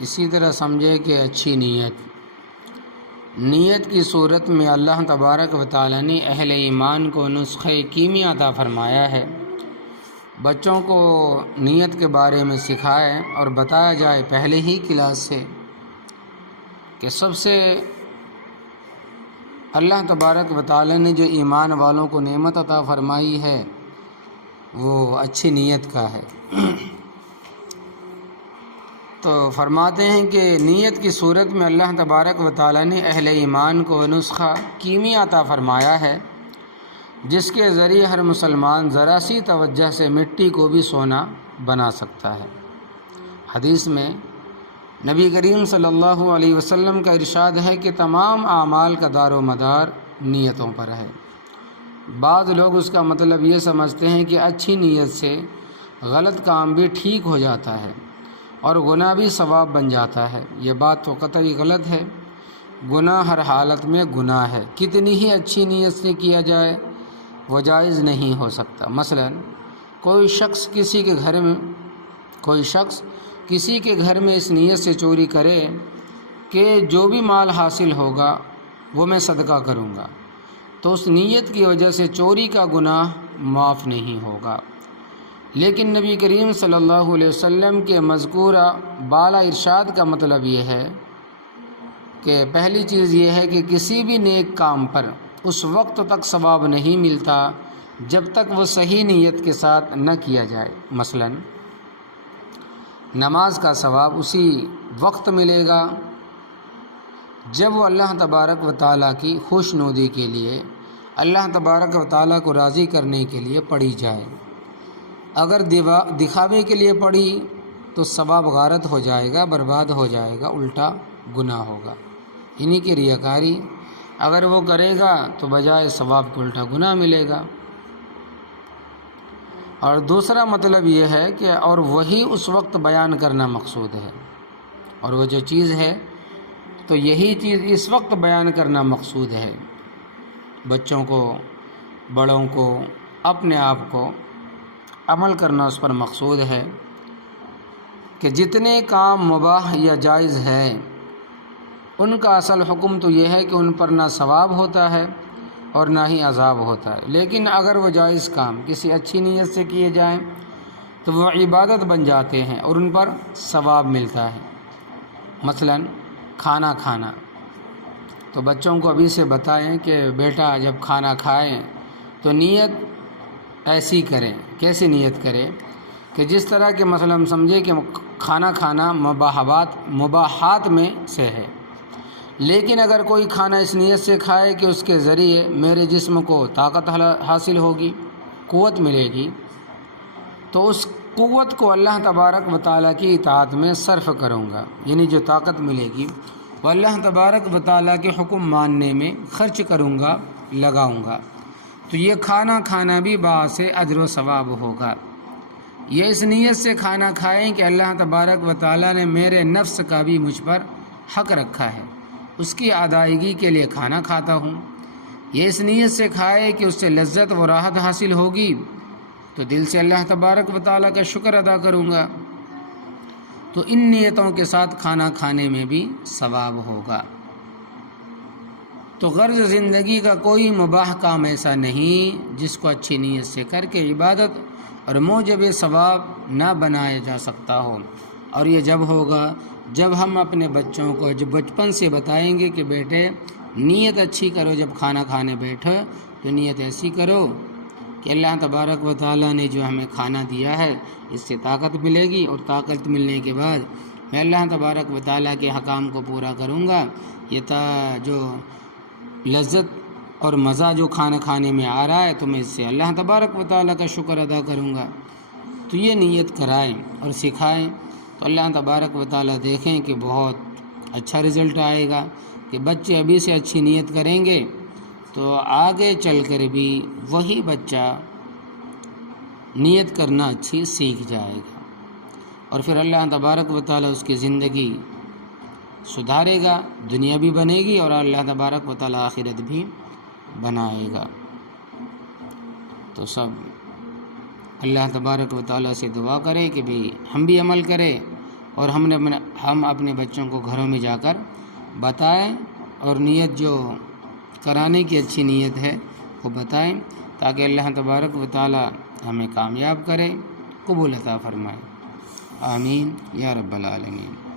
اسی طرح سمجھے کہ اچھی نیت کی صورت میں اللہ تبارک و تعالیٰ نے اہل ایمان کو نسخہ کیمیا عطا فرمایا ہے۔ بچوں کو نیت کے بارے میں سکھائے اور بتایا جائے پہلے ہی کلاس سے کہ سب سے اللہ تبارک و تعالیٰ نے جو ایمان والوں کو نعمت عطا فرمائی ہے وہ اچھی نیت کا ہے۔ تو فرماتے ہیں کہ نیت کی صورت میں اللہ تبارک و تعالیٰ نے اہل ایمان کو نسخہ کیمیا عطا فرمایا ہے، جس کے ذریعے ہر مسلمان ذرا سی توجہ سے مٹی کو بھی سونا بنا سکتا ہے۔ حدیث میں نبی کریم صلی اللہ علیہ وسلم کا ارشاد ہے کہ تمام اعمال کا دار و مدار نیتوں پر ہے۔ بعض لوگ اس کا مطلب یہ سمجھتے ہیں کہ اچھی نیت سے غلط کام بھی ٹھیک ہو جاتا ہے اور گناہ بھی ثواب بن جاتا ہے۔ یہ بات تو قطعی غلط ہے۔ گناہ ہر حالت میں گناہ ہے، کتنی ہی اچھی نیت سے کیا جائے وہ جائز نہیں ہو سکتا۔ مثلا کوئی شخص کسی کے گھر میں اس نیت سے چوری کرے کہ جو بھی مال حاصل ہوگا وہ میں صدقہ کروں گا، تو اس نیت کی وجہ سے چوری کا گناہ معاف نہیں ہوگا۔ لیکن نبی کریم صلی اللہ علیہ وسلم کے مذکورہ بالا ارشاد کا مطلب یہ ہے کہ پہلی چیز یہ ہے کہ کسی بھی نیک کام پر اس وقت تک ثواب نہیں ملتا جب تک وہ صحیح نیت کے ساتھ نہ کیا جائے۔ مثلا نماز کا ثواب اسی وقت ملے گا جب وہ اللہ تبارک و تعالیٰ کی خوشنودی کے لیے، اللہ تبارک و تعالیٰ کو راضی کرنے کے لیے پڑھی جائے۔ اگر دکھاوے کے لیے پڑھی تو ثواب غارت ہو جائے گا، برباد ہو جائے گا، الٹا گناہ ہوگا۔ انہی کی ریاکاری اگر وہ کرے گا تو بجائے ثواب کے الٹا گناہ ملے گا۔ اور دوسرا مطلب یہ ہے کہ اور وہی اس وقت بیان کرنا مقصود ہے، اور وہ جو چیز ہے تو یہی چیز اس وقت بیان کرنا مقصود ہے۔ بچوں کو، بڑوں کو، اپنے آپ کو عمل کرنا اس پر مقصود ہے کہ جتنے کام مباح یا جائز ہیں ان کا اصل حکم تو یہ ہے کہ ان پر نہ ثواب ہوتا ہے اور نہ ہی عذاب ہوتا ہے، لیکن اگر وہ جائز کام کسی اچھی نیت سے کیے جائیں تو وہ عبادت بن جاتے ہیں اور ان پر ثواب ملتا ہے۔ مثلا کھانا کھانا، تو بچوں کو ابھی سے بتائیں کہ بیٹا جب کھانا کھائیں تو نیت ایسی کریں۔ کیسی نیت کریں کہ جس طرح کہ مثلا سمجھے کہ کھانا کھانا مباحات میں سے ہے، لیکن اگر کوئی کھانا اس نیت سے کھائے کہ اس کے ذریعے میرے جسم کو طاقت حاصل ہوگی، قوت ملے گی، تو اس قوت کو اللہ تبارک و تعالیٰ کی اطاعت میں صرف کروں گا، یعنی جو طاقت ملے گی وہ اللہ تبارک و تعالیٰ کے حکم ماننے میں خرچ کروں گا، لگاؤں گا، تو یہ کھانا کھانا بھی باعث اجر و ثواب ہوگا۔ یہ اس نیت سے کھانا کھائیں کہ اللہ تبارک و تعالیٰ نے میرے نفس کا بھی مجھ پر حق رکھا ہے، اس کی ادائیگی کے لیے کھانا کھاتا ہوں۔ یہ اس نیت سے کھائے کہ اس سے لذت و راحت حاصل ہوگی، تو دل سے اللہ تبارک و تعالیٰ کا شکر ادا کروں گا، تو ان نیتوں کے ساتھ کھانا کھانے میں بھی ثواب ہوگا۔ تو غرض زندگی کا کوئی مباح کام ایسا نہیں جس کو اچھی نیت سے کر کے عبادت اور موجب ثواب نہ بنایا جا سکتا ہو۔ اور یہ جب ہوگا جب ہم اپنے بچوں کو جب بچپن سے بتائیں گے کہ بیٹے نیت اچھی کرو، جب کھانا کھانے بیٹھو تو نیت ایسی کرو کہ اللہ تبارک و تعالیٰ نے جو ہمیں کھانا دیا ہے اس سے طاقت ملے گی، اور طاقت ملنے کے بعد میں اللہ تبارک و تعالیٰ کے حکام کو پورا کروں گا، یہ جو لذت اور مزہ جو کھانا کھانے میں آ رہا ہے تو میں اس سے اللہ تبارک و تعالیٰ کا شکر ادا کروں گا۔ تو یہ نیت کرائیں اور سکھائیں تو اللہ تبارک و تعالیٰ دیکھیں کہ بہت اچھا رزلٹ آئے گا کہ بچے ابھی سے اچھی نیت کریں گے تو آگے چل کر بھی وہی بچہ نیت کرنا اچھی سیکھ جائے گا، اور پھر اللہ تبارک و تعالیٰ اس کی زندگی سدھارے گا، دنیا بھی بنے گی اور اللہ تبارک و تعالیٰ آخرت بھی بنائے گا۔ تو سب اللہ تبارک و تعالیٰ سے دعا کرے کہ بھی ہم بھی عمل کریں اور ہم اپنے بچوں کو گھروں میں جا کر بتائیں اور نیت جو کرانے کی اچھی نیت ہے وہ بتائیں تاکہ اللہ تبارک و تعالی ہمیں کامیاب کرے، قبول عطا فرمائے، آمین یا رب العالمین۔